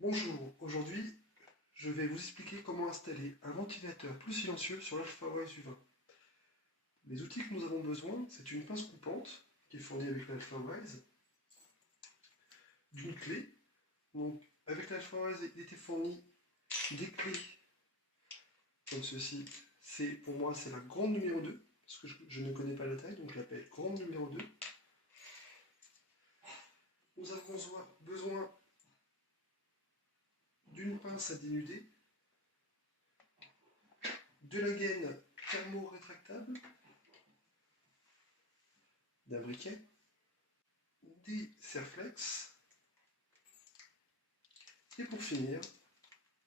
Bonjour, aujourd'hui je vais vous expliquer comment installer un ventilateur plus silencieux sur l'AlphaWise U20. Les outils que nous avons besoin, c'est une pince coupante qui est fournie avec l'AlphaWise, d'une clé. Donc avec l'AlphaWise il était fourni des clés comme ceci. Pour moi c'est la grande numéro 2, parce que je ne connais pas la taille, donc je l'appelle grande numéro 2. Nous avons besoin d'une pince à dénuder, de la gaine thermo-rétractable, d'un briquet, des serflex, et pour finir,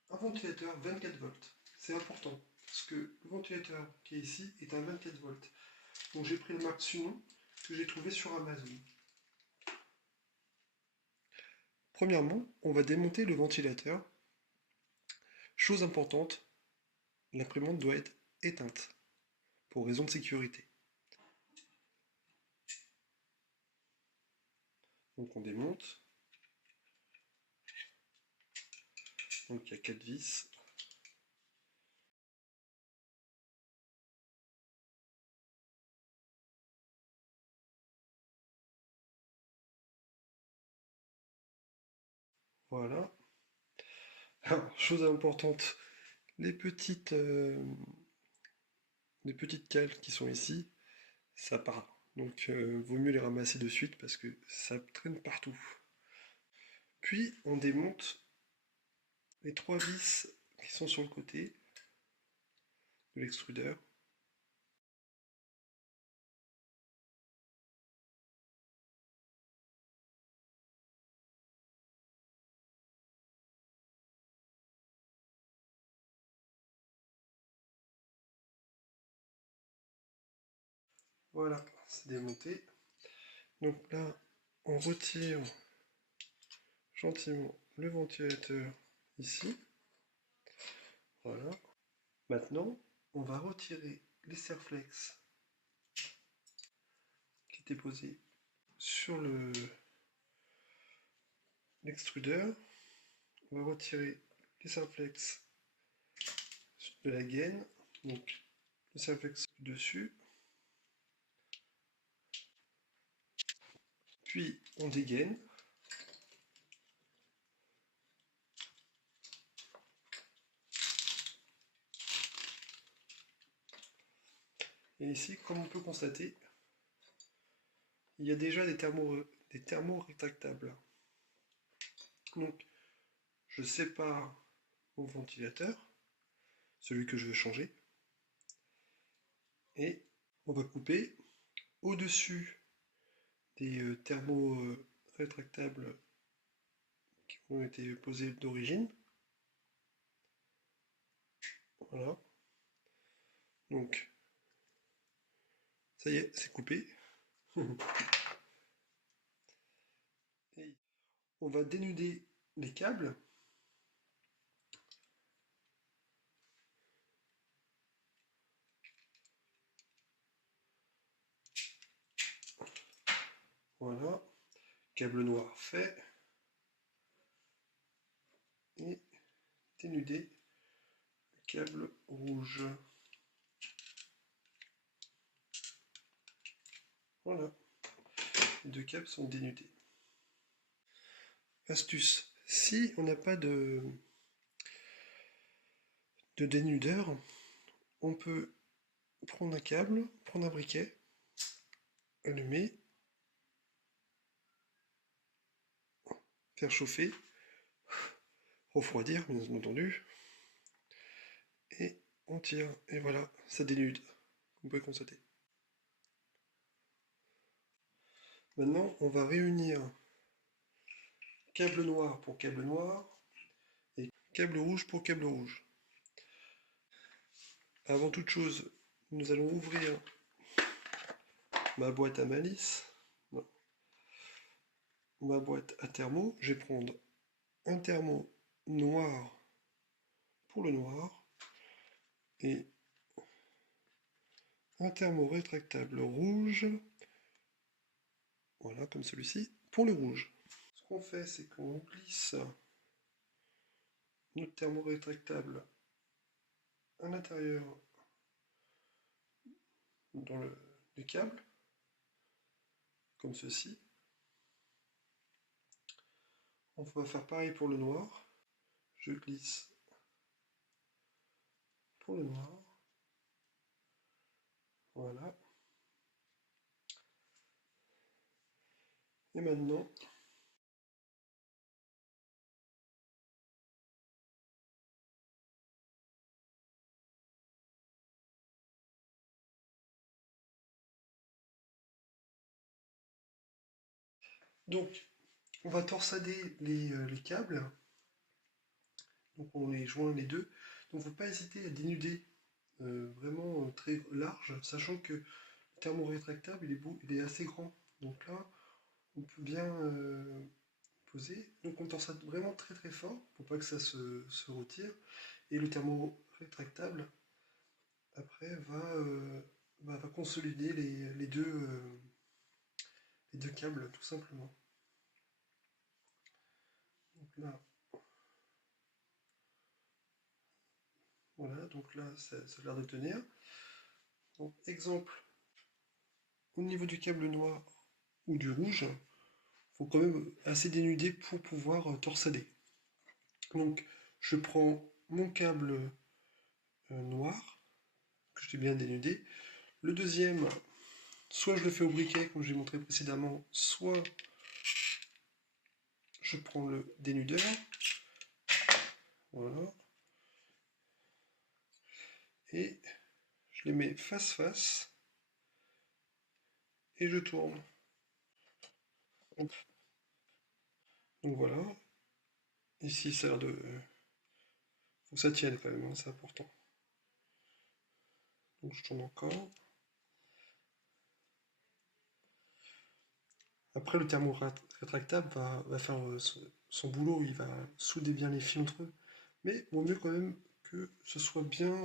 un ventilateur 24 volts. C'est important, parce que le ventilateur qui est ici est un 24 volts. Donc j'ai pris le maximum que j'ai trouvé sur Amazon. Premièrement, on va démonter le ventilateur. Chose importante, l'imprimante doit être éteinte, pour raison de sécurité. Donc on démonte. Donc il y a 4 vis. Voilà. Alors, chose importante, les petites cales qui sont ici, ça part. Donc vaut mieux les ramasser de suite parce que ça traîne partout. Puis on démonte les 3 vis qui sont sur le côté de l'extrudeur. Voilà, c'est démonté. Donc là, on retire gentiment le ventilateur ici. Voilà. Maintenant, on va retirer les serflex qui étaient posés sur l'extrudeur. On va retirer les serflex de la gaine, donc le serflex du dessus. Puis on dégaine. Et ici, comme on peut constater, il y a déjà des thermo-rétractables. Donc, je sépare mon ventilateur, celui que je veux changer, et on va couper au-dessus des thermo-rétractables qui ont été posés d'origine. Voilà. Donc, ça y est, c'est coupé. Et on va dénuder les câbles. Voilà. Câble noir fait. Et dénuder le câble rouge. Voilà. Les deux câbles sont dénudés. Astuce. Si on n'a pas de dénudeur, on peut prendre un câble, prendre un briquet, allumer, faire chauffer, refroidir bien entendu, et on tire, et voilà, ça dénude, vous pouvez constater. Maintenant, on va réunir câble noir pour câble noir, et câble rouge pour câble rouge. Avant toute chose, nous allons ouvrir ma boîte à malice, non, ma boîte à thermo. Je vais prendre un thermo noir pour le noir, et un thermo rétractable rouge, voilà, comme celui-ci, pour le rouge. Ce qu'on fait, c'est qu'on glisse notre thermo rétractable à l'intérieur dans le câble, comme ceci. On va faire pareil pour le noir. Je glisse pour le noir. Voilà. Et maintenant, donc, on va torsader les câbles. Donc on les joint les deux. Donc il ne faut pas hésiter à dénuder vraiment très large, sachant que le thermorétractable il est assez grand. Donc là, on peut bien poser. Donc on torsade vraiment très très fort pour pas que ça se retire. Et le thermorétractable après va consolider les deux câbles tout simplement. Donc là, voilà, donc là ça a l'air de tenir. Donc exemple, au niveau du câble noir ou du rouge, il faut quand même assez dénuder pour pouvoir torsader. Donc je prends mon câble noir, que j'ai bien dénudé. Le deuxième, soit je le fais au briquet comme j'ai montré précédemment, soit je prends le dénudeur. Voilà. Et je les mets face face et je tourne. Donc voilà. Ici ça a l'air de... faut que ça tienne quand même, hein, c'est important. Donc je tourne encore. Après le thermo rétractable va faire son boulot, il va souder bien les fils entre eux. Mais vaut mieux quand même que ce soit bien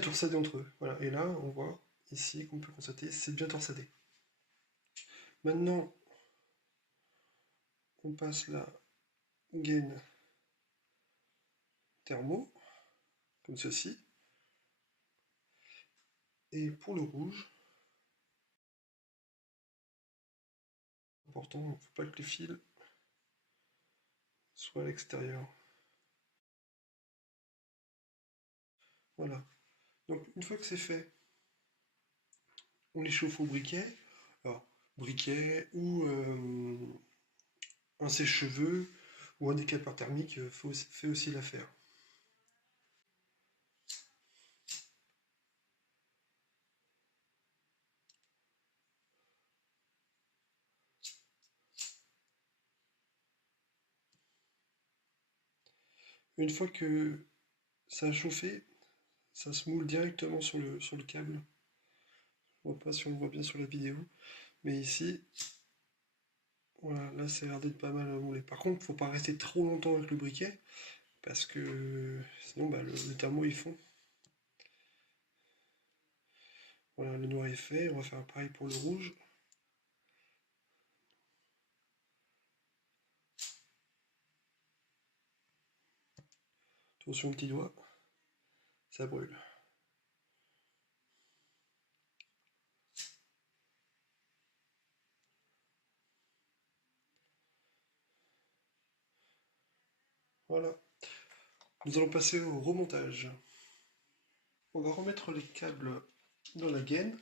torsadé entre eux. Voilà. Et là, on voit ici qu'on peut constater, c'est bien torsadé. Maintenant, on passe la gaine thermo, comme ceci. Et pour le rouge, important, il ne faut pas que les fils soient à l'extérieur. Voilà. Donc une fois que c'est fait, on les chauffe au briquet. Alors, briquet ou un sèche-cheveux ou un décapeur thermique fait aussi l'affaire. Une fois que ça a chauffé, ça se moule directement sur le câble. Je ne vois pas si on le voit bien sur la vidéo, mais ici, voilà, là ça a l'air d'être pas mal moulé. Par contre, il ne faut pas rester trop longtemps avec le briquet, parce que sinon bah, le thermo il fond. Voilà, le noir est fait, on va faire pareil pour le rouge. Attention au petit doigt, ça brûle. Voilà, nous allons passer au remontage. On va remettre les câbles dans la gaine.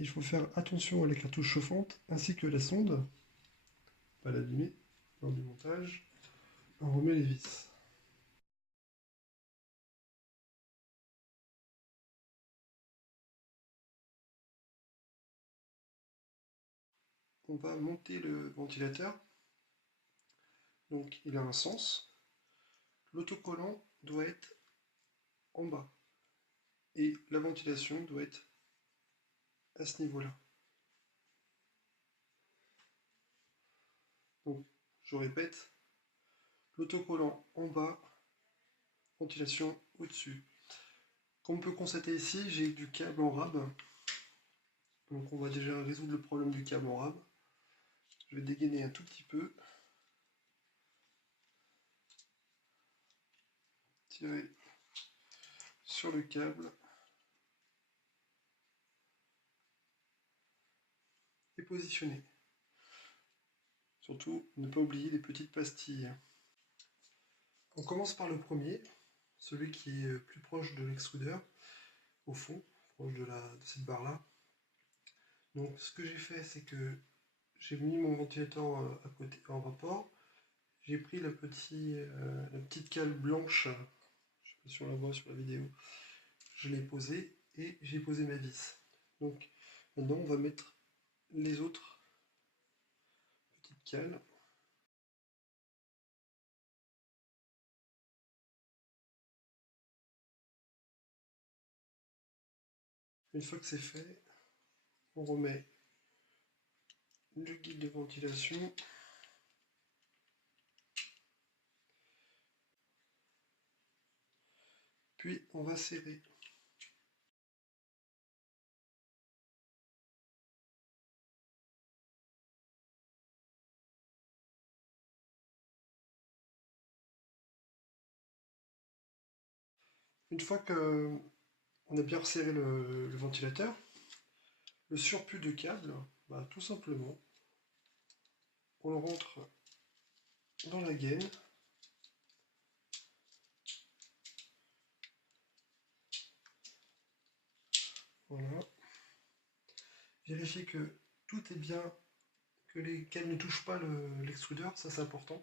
Il faut faire attention à la cartouche chauffante ainsi que la sonde, pas l'abîmer lors du montage. On remet les vis. On va monter le ventilateur. Donc il a un sens. L'autocollant doit être en bas et la ventilation doit être à ce niveau-là. Donc je répète, l'autocollant en bas, ventilation au-dessus. Comme on peut constater ici, j'ai du câble en rab. Donc on va déjà résoudre le problème du câble en rab. Je vais dégainer un tout petit peu. Tirer sur le câble. Et positionner. Surtout, ne pas oublier les petites pastilles. On commence par le premier, celui qui est plus proche de l'extrudeur, au fond, proche de cette barre-là. Donc ce que j'ai fait, c'est que j'ai mis mon ventilateur à côté en rapport. J'ai pris la petite cale blanche, je ne sais pas si on la voit sur la vidéo, je l'ai posée et j'ai posé ma vis. Donc maintenant on va mettre les autres petites cales. Une fois que c'est fait, on remet le guide de ventilation. Puis on va serrer. Une fois qu'on a bien resserré le ventilateur, le surplus de câble, bah, tout simplement, on le rentre dans la gaine. Voilà. Vérifiez que tout est bien, que les câbles ne touchent pas l'extrudeur, ça c'est important.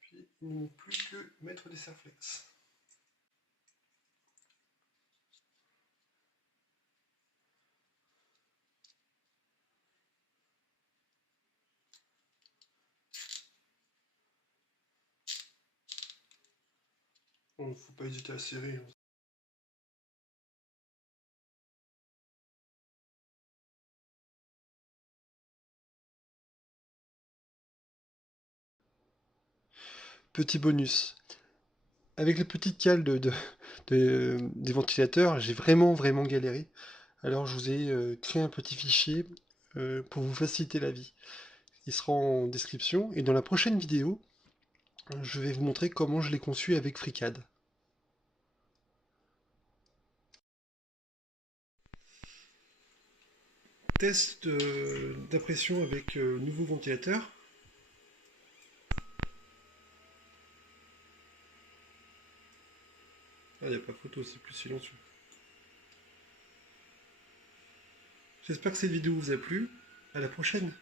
Puis il ne manque plus que mettre des serflex. Bon, faut pas hésiter à serrer. Petit bonus. Avec les petites cales des ventilateurs, j'ai vraiment galéré. Alors je vous ai créé un petit fichier pour vous faciliter la vie. Il sera en description. Et dans la prochaine vidéo, je vais vous montrer comment je l'ai conçu avec FreeCAD. Test d'impression avec nouveau ventilateur. Ah, il n'y a pas photo, c'est plus silencieux. J'espère que cette vidéo vous a plu. À la prochaine.